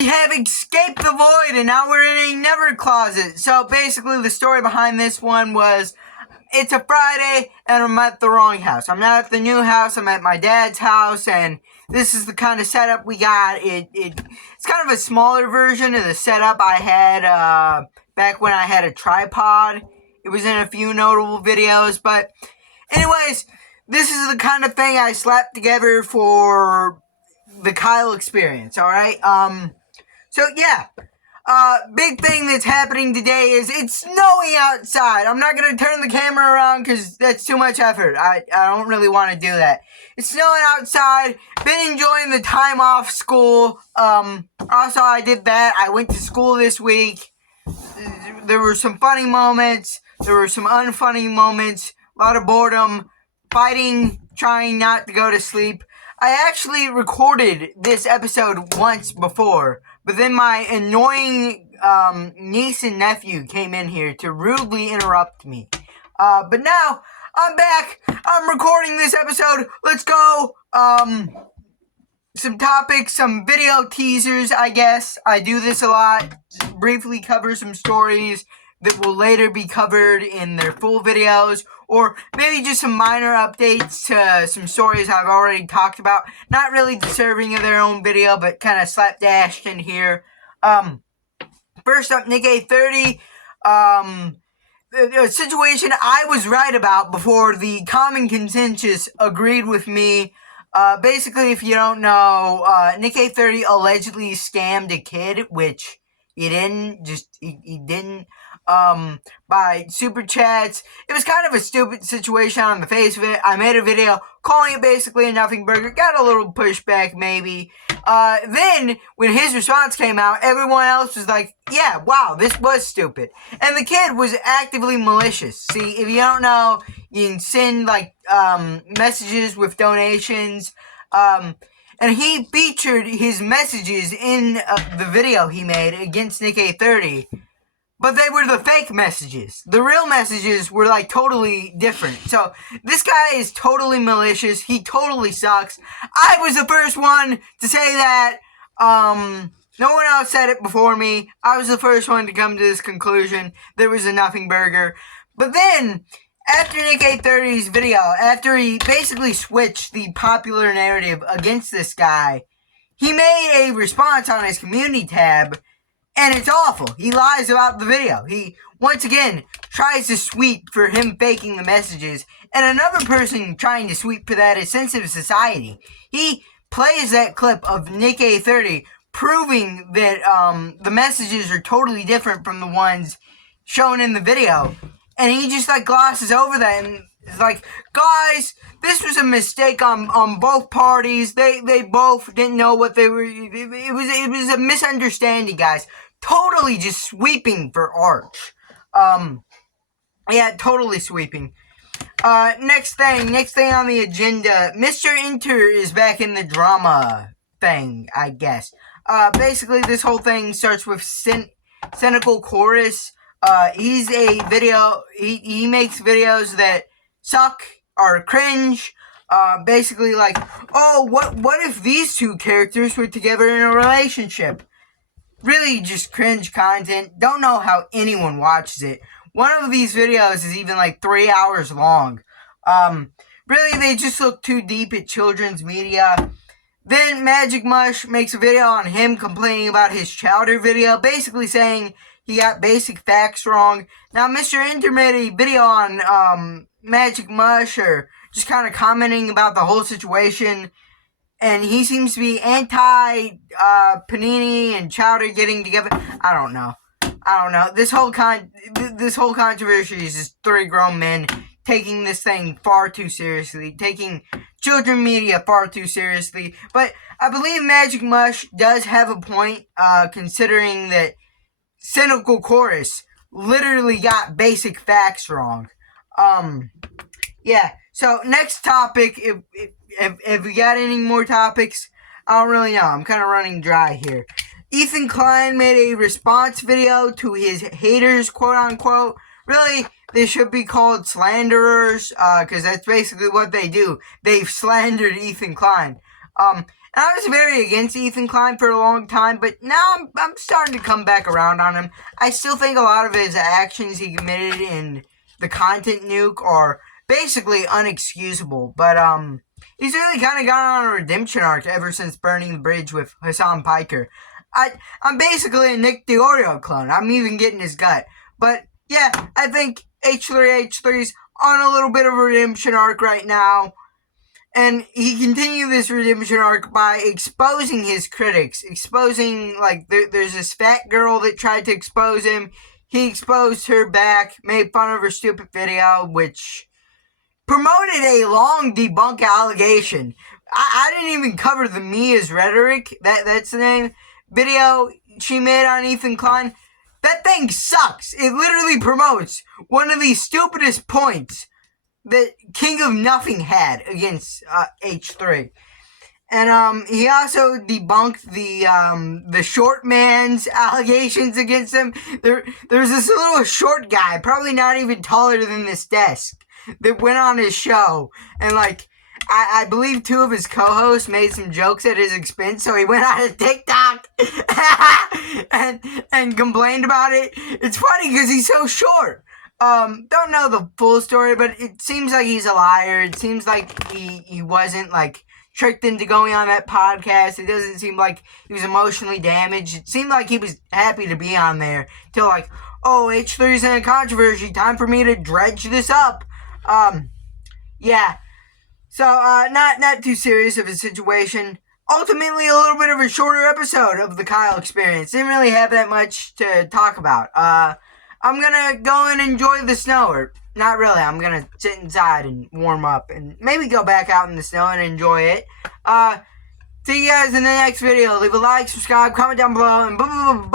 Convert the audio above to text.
We have escaped the void and now we're in a never closet. So basically the story behind this one was it's a Friday and I'm at the wrong house. I'm not at the new house, I'm at my dad's house, and this is the kind of setup we got. It's kind of a smaller version of the setup I had back when I had a tripod. It was in a few notable videos, but anyways, this is the kind of thing I slapped together for the Kyle experience, alright? So yeah, big thing that's happening today is it's snowing outside. I'm not going to turn the camera around because that's too much effort. I don't really want to do that. It's snowing outside. Been enjoying the time off school. Also, I did that. I went to school this week. There were some funny moments. There were some unfunny moments. A lot of boredom. Fighting, trying not to go to sleep. I actually recorded this episode once before, but then my annoying niece and nephew came in here to rudely interrupt me. But now, I'm back. I'm recording this episode. Let's go. Some topics, some video teasers, I guess. I do this a lot. Briefly cover some stories that will later be covered in their full videos, or maybe just some minor updates to some stories I've already talked about. Not really deserving of their own video, but kind of slapdashed in here. First up, Nick A30. The situation I was right about before the common consensus agreed with me. Basically, if you don't know, Nick A30 allegedly scammed a kid, which he didn't. He didn't. By super chats. It was kind of a stupid situation on the face of it. I made a video calling it basically a nothing burger. Got a little pushback maybe. Then, when his response came out, everyone else was like, yeah, wow, this was stupid. And the kid was actively malicious. See, if you don't know, you can send, messages with donations. And he featured his messages in the video he made against Nick A30. But they were the fake messages. The real messages were, totally different. So, this guy is totally malicious. He totally sucks. I was the first one to say that. No one else said it before me. I was the first one to come to this conclusion. There was a nothing burger. But then, after Nick A30's video, after he basically switched the popular narrative against this guy, he made a response on his community tab. And it's awful. He lies about the video. He, once again, tries to sweep for him faking the messages. And another person trying to sweep for that is Sensitive Society. He plays that clip of Nick A30 proving that the messages are totally different from the ones shown in the video. And he just, glosses over that and is like, guys, this was a mistake on both parties. They both didn't know what they were. It was a misunderstanding, guys. Totally just sweeping for Arch. Yeah, totally sweeping. Next thing on the agenda. Mr. Inter is back in the drama thing, I guess. Basically, this whole thing starts with Cynical Chorus. He's a video, he makes videos that suck, are cringe. Basically oh, what if these two characters were together in a relationship? Really just cringe content. Don't know how anyone watches it. One of these videos is even 3 hours long. Really, they just look too deep at children's media. Then Magic Mush makes a video on him complaining about his Chowder video, basically saying he got basic facts wrong. Now, Mr. Inter made a video on Magic Mush, or just kind of commenting about the whole situation. And he seems to be anti Panini and Chowder getting together. I don't know. This whole controversy is just three grown men taking this thing far too seriously, taking children media far too seriously. But I believe Magic Mush does have a point, considering that Cynical Chorus literally got basic facts wrong. Yeah. So next topic, if we got any more topics, I don't really know. I'm kind of running dry here. Ethan Klein made a response video to his haters, quote unquote. Really, they should be called slanderers, because that's basically what they do. They've slandered Ethan Klein. And And I was very against Ethan Klein for a long time, but now I'm starting to come back around on him. I still think a lot of his actions he committed in the content nuke are basically unexcusable, but he's really kind of gone on a redemption arc ever since burning the bridge with Hassan Piker. I'm basically a Nick DeOrio clone. I'm even getting his gut. But yeah, I think H3H3's on a little bit of a redemption arc right now. And he continued this redemption arc by exposing his critics. Exposing, like, there's this fat girl that tried to expose him. He exposed her back, made fun of her stupid video, which promoted a long debunk allegation. I didn't even cover the Mia's Rhetoric, that's the name, video she made on Ethan Klein. That thing sucks. It literally promotes one of the stupidest points that King of Nothing had against H3. And he also debunked the short man's allegations against him. There's this little short guy, probably not even taller than this desk, that went on his show, and like I believe two of his co-hosts made some jokes at his expense, so he went on a TikTok and complained about it. It's funny because he's so short. Don't know the full story, but it seems like he's a liar. It seems like he wasn't like tricked into going on that podcast. It doesn't seem like he was emotionally damaged. It seemed like he was happy to be on there till like, oh, H3's in a controversy. Time for me to dredge this up. Yeah. So, not too serious of a situation. Ultimately, a little bit of a shorter episode of the Kyle Experience. Didn't really have that much to talk about. I'm gonna go and enjoy the snow, or not really. I'm gonna sit inside and warm up, and maybe go back out in the snow and enjoy it. See you guys in the next video. Leave a like, subscribe, comment down below, and bye.